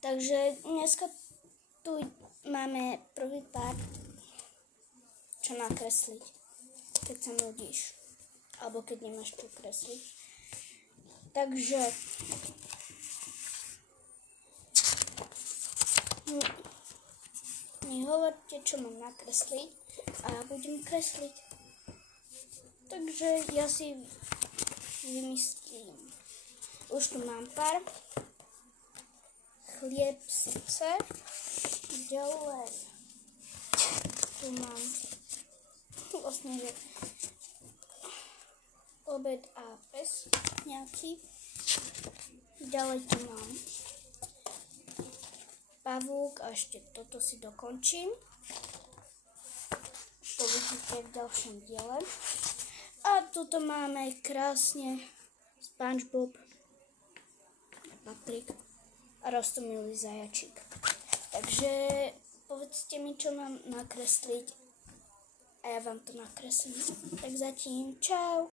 Takže dneska tu máme prvý pár, čo nakresliť, keď sa nudíš, alebo keď nemáš čo kresliť. Takže mi hovorte, čo mám nakresliť a ja budem kresliť. Takže ja si vymyslím. Už tu mám pár. Chlieb, srdce. Ďalej. Tu mám vlastne že obed a pes nejaký. Ďalej tu mám pavúk a ešte toto si dokončím. To vidíte v ďalšom diele. A tuto máme krásne SpongeBob, Patrik a roztomilý zajačík. Takže povedzte mi, čo mám nakresliť a ja vám to nakreslím. Tak zatím, čau.